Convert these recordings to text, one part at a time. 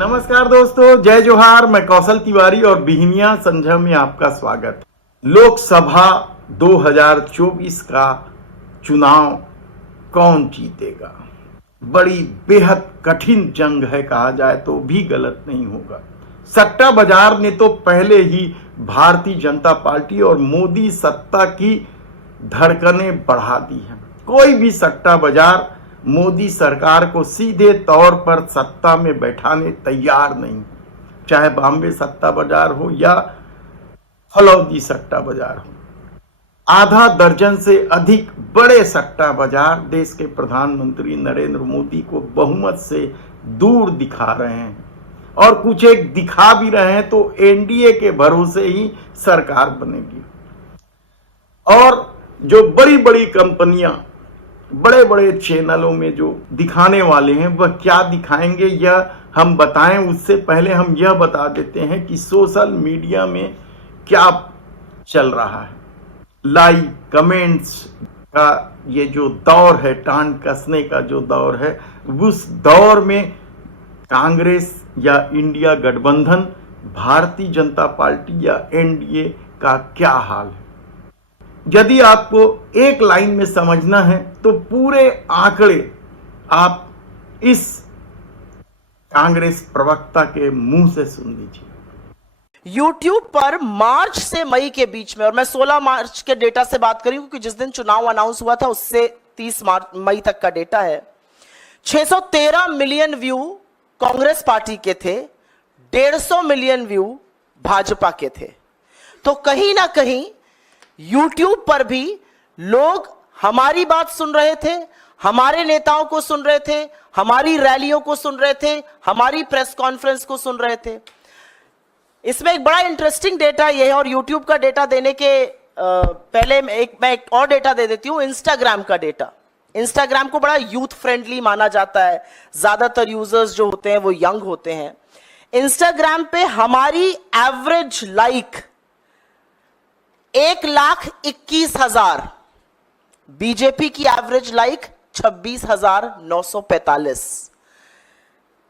नमस्कार दोस्तों, जय जोहार। मैं कौशल तिवारी और बिहनिया संझा में आपका स्वागत। लोकसभा 2024 का चुनाव कौन जीतेगा? बड़ी बेहद कठिन जंग है, कहा जाए तो भी गलत नहीं होगा। सट्टा बाजार ने तो पहले ही भारतीय जनता पार्टी और मोदी सत्ता की धड़कनें बढ़ा दी हैं। कोई भी सट्टा बाजार मोदी सरकार को सीधे तौर पर सत्ता में बैठाने तैयार नहीं, चाहे बॉम्बे सट्टा बाजार हो या फलौदी सट्टा बाजार हो। आधा दर्जन से अधिक बड़े सट्टा बाजार देश के प्रधानमंत्री नरेंद्र मोदी को बहुमत से दूर दिखा रहे हैं और कुछ एक दिखा भी रहे हैं तो एनडीए के भरोसे ही सरकार बनेगी। और जो बड़ी बड़ी कंपनियां बड़े बड़े चैनलों में जो दिखाने वाले हैं वह क्या दिखाएंगे यह हम बताएं, उससे पहले हम यह बता देते हैं कि सोशल मीडिया में क्या चल रहा है। लाइक कमेंट्स का ये जो दौर है, टांग कसने का जो दौर है, उस दौर में कांग्रेस या इंडिया गठबंधन, भारतीय जनता पार्टी या एनडीए का क्या हाल है। यदि आपको एक लाइन में समझना है तो पूरे आंकड़े आप इस कांग्रेस प्रवक्ता के मुंह से सुन लीजिए। YouTube पर मार्च से मई के बीच में, और मैं 16 मार्च के डेटा से बात करी क्योंकि जिस दिन चुनाव अनाउंस हुआ था उससे 30 मई तक का डेटा है। 613 मिलियन व्यू कांग्रेस पार्टी के थे, 150 मिलियन व्यू भाजपा के थे। तो कहीं ना कहीं YouTube पर भी लोग हमारी बात सुन रहे थे, हमारे नेताओं को सुन रहे थे, हमारी रैलियों को सुन रहे थे, हमारी प्रेस कॉन्फ्रेंस को सुन रहे थे। इसमें एक बड़ा इंटरेस्टिंग डेटा यह है, और YouTube का डेटा देने के पहले मैं एक और डेटा दे देती हूं। इंस्टाग्राम का डेटा, इंस्टाग्राम को बड़ा यूथ फ्रेंडली माना जाता है, ज्यादातर यूजर्स जो होते हैं वो यंग होते हैं। इंस्टाग्राम पे हमारी एवरेज लाइक 1,21,000, बीजेपी की एवरेज लाइक 26,945।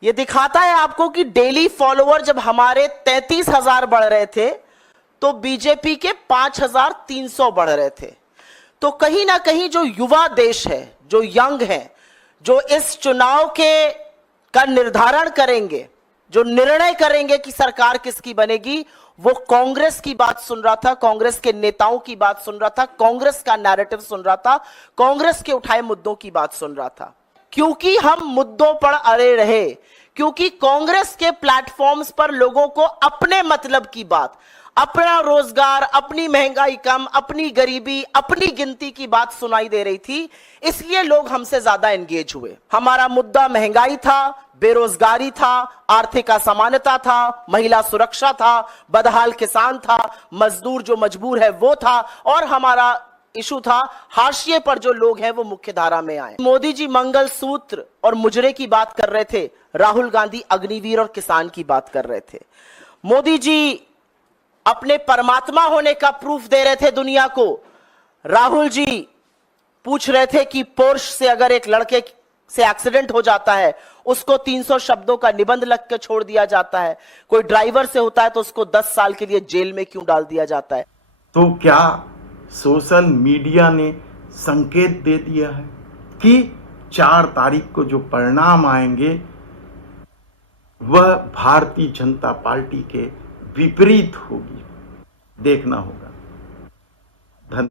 यह दिखाता है आपको कि डेली फॉलोअर जब हमारे 33,000 बढ़ रहे थे तो बीजेपी के 5,300 बढ़ रहे थे। तो कहीं ना कहीं जो युवा देश है, जो यंग है, जो इस चुनाव का निर्धारण करेंगे, जो निर्णय करेंगे कि सरकार किसकी बनेगी, वो कांग्रेस की बात सुन रहा था, कांग्रेस के नेताओं की बात सुन रहा था, कांग्रेस का नैरेटिव सुन रहा था, कांग्रेस के उठाए मुद्दों की बात सुन रहा था। क्योंकि हम मुद्दों पर अड़े रहे, क्योंकि कांग्रेस के प्लेटफॉर्म्स पर लोगों को अपने मतलब की बात, अपना रोजगार, अपनी महंगाई कम, अपनी गरीबी, अपनी गिनती की बात सुनाई दे रही थी, इसलिए लोग हमसे ज्यादा एंगेज हुए। हमारा मुद्दा महंगाई था, बेरोजगारी था, आर्थिक असमानता था, महिला सुरक्षा था, बदहाल किसान था, मजदूर जो मजबूर है वो था, और हमारा इशू था हाशिए पर जो लोग हैं वो मुख्य धारा में आए। मोदी जी मंगल सूत्र और मुजरे की बात कर रहे थे, राहुल गांधी अग्निवीर और किसान की बात कर रहे थे। मोदी जी अपने परमात्मा होने का प्रूफ दे रहे थे दुनिया को, राहुल जी पूछ रहे थे कि पोर्श से अगर एक लड़के से एक्सीडेंट हो जाता है उसको 300 शब्दों का निबंध लिख के छोड़ दिया जाता है, कोई ड्राइवर से होता है तो उसको 10 साल के लिए जेल में क्यों डाल दिया जाता है। तो क्या सोशल मीडिया ने संकेत दे दिया है कि 4 तारीख को जो परिणाम आएंगे वह भारतीय जनता पार्टी के विपरीत होगी? देखना होगा।